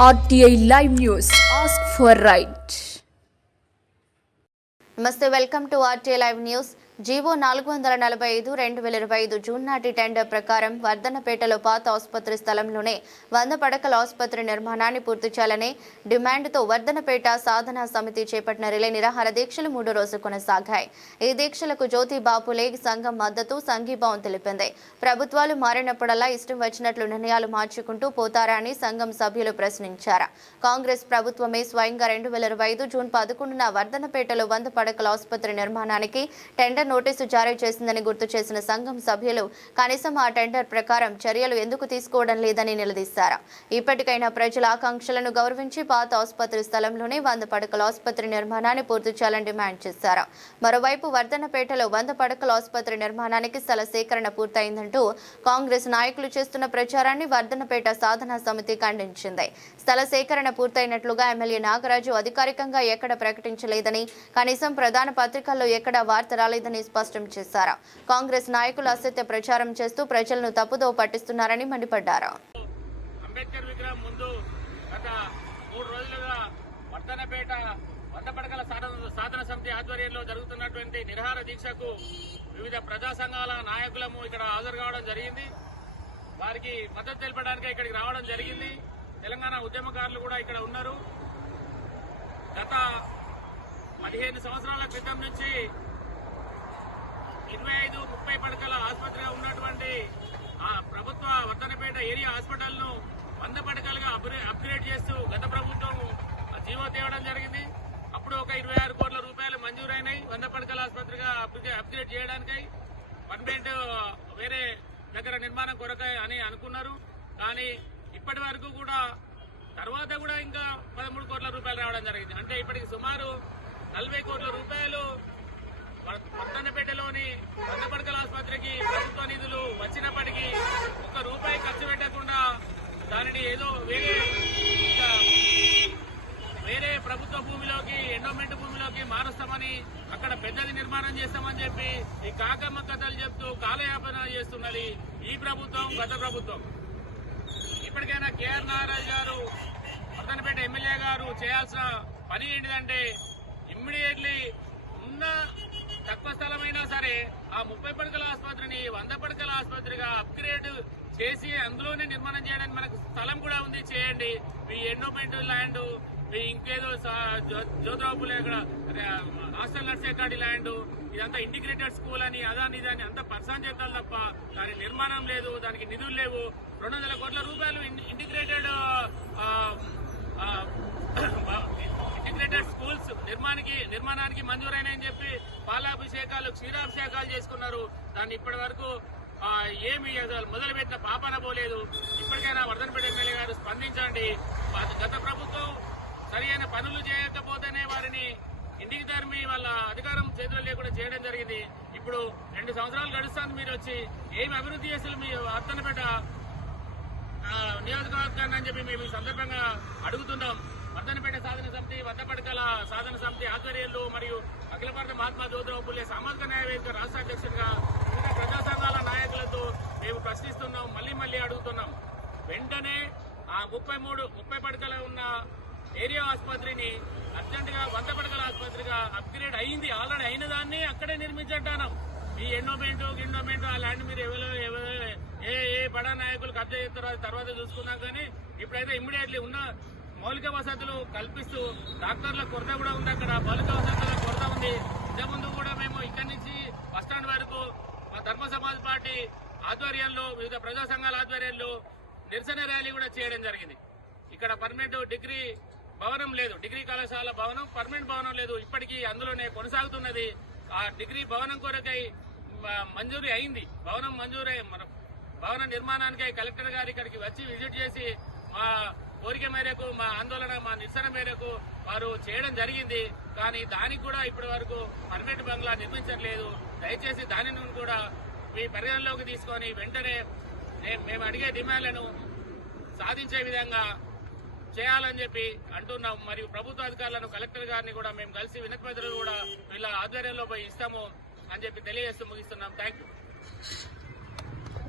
RTI Live News. Ask for right. Namaste, welcome to RTI Live News. GO 445/2025 June నాటి tender ప్రకారం వర్ధన్నపేటలో పాత ఆసుపత్రి స్థలంలోనే 100 పడకల ఆసుపత్రి నిర్మాణాన్ని పూర్తి చేయాలని డిమాండ్తో వర్ధన్నపేట సాధనా సమితి చేపట్టిన రిలే నిరాహార దీక్షలు 3 రోజులు కొనసాగాయి. ఈ దీక్షలకు జ్యోతి బాపులే సంఘం మద్దతు సంఘీభావం తెలిపింది. ప్రభుత్వాలు మారినప్పుడల్లా ఇష్టం వచ్చినట్లు నిర్ణయాలు మార్చుకుంటూ పోతారా అని సంఘం సభ్యులు ప్రశ్నించారు. కాంగ్రెస్ ప్రభుత్వమే స్వయంగా 2025 జూన్ 11న వర్ధన్నపేటలో 100 పడకల ఆసుపత్రి నిర్మాణానికి టెండర్ నోటీసు జారీ చేసిందని గుర్తు చేసిన సంఘం సభ్యులు కనీసం ఆ టెండర్ ప్రకారం చర్యలు ఎందుకు తీసుకోవడం లేదని నిలదీశారు. ఇప్పటికైనా ప్రజల ఆకాంక్షలను గౌరవించి పాత ఆసుపత్రి స్థలంలోనే 100 పడకల ఆసుపత్రి నిర్మాణాన్ని పూర్తి చేయాలని డిమాండ్ చేశారు. మరోవైపు వర్ధన్నపేటలో 100 పడకల ఆసుపత్రి నిర్మాణానికి స్థల సేకరణ పూర్తయిందంటూ కాంగ్రెస్ నాయకులు చేస్తున్న ప్రచారాన్ని వర్ధన్నపేట సాధనా సమితి ఖండించింది. స్థల సేకరణ పూర్తయినట్లుగా ఎమ్మెల్యే నాగరాజు అధికారికంగా ఎక్కడ ప్రకటించలేదని, కనీసం ప్రధాన పత్రికల్లో ఎక్కడా వార్త రాలేదని స్పష్టం చేశారు. కాంగ్రెస్ నాయకులు అసత్య ప్రచారం చేస్తూ ప్రజలను తప్పుదో పట్టిస్తున్నారని మండిపడ్డారు. అంబేద్కర్ విగ్రహం ముందు గత 3 రోజులుగా వర్ధన్నపేట 100 పడకల సాధన సమితి ఆధ్వర్యంలో జరుగుతున్నటువంటి నిరాహార దీక్షకు వివిధ ప్రజా సంఘాల నాయకులము ఇక్కడ హాజరు కావడం జరిగింది. వారికి మద్దతు తెలపడానికి ఇక్కడికి రావడం జరిగింది. తెలంగాణ ఉద్యమకారులు కూడా ఇక్కడ ఉన్నారు. గత 15 సంవత్సరాల క్రితం నుంచి 25-30 పడకల ఆసుపత్రిగా ఉన్నటువంటి ఆ ప్రభుత్వ వర్ధన్నపేట ఏరియా హాస్పిటల్ ను 100 పడకలుగా అప్గ్రేడ్ చేస్తూ గత ప్రభుత్వం జీవో తేవడం జరిగింది. అప్పుడు ఒక 26 కోట్ల రూపాయలు మంజూరైనాయి 100 పడకల ఆసుపత్రిగా అప్గ్రేడ్ చేయడానికి. పర్మనెంట్ వేరే దగ్గర నిర్మాణం కొరకై అని అనుకున్నారు. కానీ ఇప్పటి వరకు కూడా తర్వాత కూడా ఇంకా 13 కోట్ల రూపాయలు రావడం జరిగింది. అంటే ఇప్పటికి సుమారు 40 కోట్ల రూపాయలు వర్ధన్నపేటలోని 100 పడకల ఆసుపత్రికి ప్రభుత్వ నిధులు వచ్చినప్పటికీ ₹1 ఖర్చు పెట్టకుండా దానిని ఏదో వేరే ప్రభుత్వ భూమిలోకి, ఎండోమెంట్ భూమిలోకి మారుస్తామని, అక్కడ పెద్దది నిర్మాణం చేస్తామని చెప్పి ఈ కాకమ్మ కథలు చెప్తూ కాలయాపన చేస్తున్నది ఈ ప్రభుత్వం, గత ప్రభుత్వం. ఇప్పటికైనా కేఆర్ నాగరాజు గారు, వర్ధన్నపేట ఎమ్మెల్యే గారు చేయాల్సిన పని ఏంటిదంటే ఇమ్మీడియట్లీ ఉన్న తక్కువ స్థలమైనా సరే ఆ 30 పడకల ఆసుపత్రిని 100 పడకల ఆసుపత్రిగా అప్గ్రేడ్ చేసి అందులోనే నిర్మాణం చేయడానికి మనకు స్థలం కూడా ఉంది, చేయండి. మీ ఎండోమెంట్ ల్యాండ్, మీ ఇంకేదో జ్యోతిరావుపులే అక్కడ హాస్టల్ నర్సే అకాడమీ ల్యాండ్, ఇదంతా ఇంటిగ్రేటెడ్ స్కూల్ అని అదాని ఇదాని అంతా పర్సన్ చేద్దాం తప్ప దాని నిర్మాణం లేదు, దానికి నిధులు లేవు. 200 కోట్ల రూపాయలు ఇంటిగ్రేటెడ్ స్కూల్స్ నిర్మాణానికి మంజూరైనాయని చెప్పి పాలాభిషేకాలు, క్షీరాభిషేకాలు చేసుకున్నారు. దాన్ని ఇప్పటి వరకు ఏమి మొదలుపెట్టిన పాపన పోలేదు. ఇప్పటికైనా వర్ధన్నపేట ఎమ్మెల్యే గారు స్పందించండి. గత ప్రభుత్వం సరైన పనులు చేయకపోతేనే వారిని ఇంటికి తరిమి వాళ్ళ అధికారం చేతులు లేకుండా చేయడం జరిగింది. ఇప్పుడు 2 సంవత్సరాలు గడుస్తుంది. మీరు వచ్చి ఏమి అభివృద్ధి చేస్తారు మీ వర్ధన్నపేట నియోజకవర్గాన్ని అని చెప్పి మేము ఈ సందర్భంగా అడుగుతున్నాం. వర్ధన్నపేట సాధన సమితి, 100 పడకల సాధన సమితి ఆధ్వర్యంలో మరియు అఖిల భారత మహాత్మా జ్యోతిరావు పులే సామాజిక న్యాయ వేదిక రాష్ట్ర అధ్యక్షుడిగా వివిధ ప్రజా సంఘాల నాయకులతో మేము ప్రశ్నిస్తున్నాం, మళ్లీ అడుగుతున్నాం. వెంటనే ఆ 30 పడకల ఉన్న ఏరియా ఆసుపత్రిని అర్జెంటుగా 100 పడకల ఆసుపత్రిగా అప్గ్రేడ్ అయింది, ఆల్రెడీ అయిన దాన్ని అక్కడే నిర్మించంటాను. ఈ ఎండోమెంట్ ఆ ల్యాండ్ మీరు ఏ బడా నాయకులు కబ్జా చేస్తారో అది తర్వాత చూసుకున్నాం. కానీ ఇప్పుడైతే ఇమ్మీడియట్లీ ఉన్న మౌలిక వసతులు కల్పిస్తూ, డాక్టర్ల కొరత కూడా ఉంది, అక్కడ మౌలిక వసతుల కొరత ఉంది. ఇంతకుముందు కూడా మేము ఇక్కడి నుంచి బస్టాండ్ వరకు మా ధర్మ సమాజ్ పార్టీ ఆధ్వర్యంలో, వివిధ ప్రజా సంఘాల ఆధ్వర్యంలో నిరసన ర్యాలీ కూడా చేయడం జరిగింది. ఇక్కడ పర్మనెంట్ డిగ్రీ భవనం లేదు, డిగ్రీ కళాశాల భవనం, పర్మనెంట్ భవనం లేదు. ఇప్పటికీ అందులోనే కొనసాగుతున్నది. ఆ డిగ్రీ భవనం కొరకై మంజూరీ అయింది. భవన నిర్మాణానికై కలెక్టర్ గారు ఇక్కడికి వచ్చి విజిట్ చేసి మా కోరిక మేరకు, మా ఆందోళన, మా నిరసన మేరకు వారు చేయడం జరిగింది. కానీ దానికి కూడా ఇప్పటి వరకు పర్మనెంట్ బంగ్లా నిర్మించట్లేదు. దయచేసి దానిని కూడా మీ పరిగణలోకి తీసుకొని వెంటనే మేము అడిగే డిమాండ్లను సాధించే విధంగా చేయాలని చెప్పి అంటున్నాం. మరియు ప్రభుత్వ అధికారులను, కలెక్టర్ గారిని కూడా మేము కలిసి వినతిపత్రాలు కూడా వీళ్ళ ఆధ్వర్యంలో పోయి ఇస్తాము అని చెప్పి తెలియజేస్తూ ముగిస్తున్నాం. Thank you.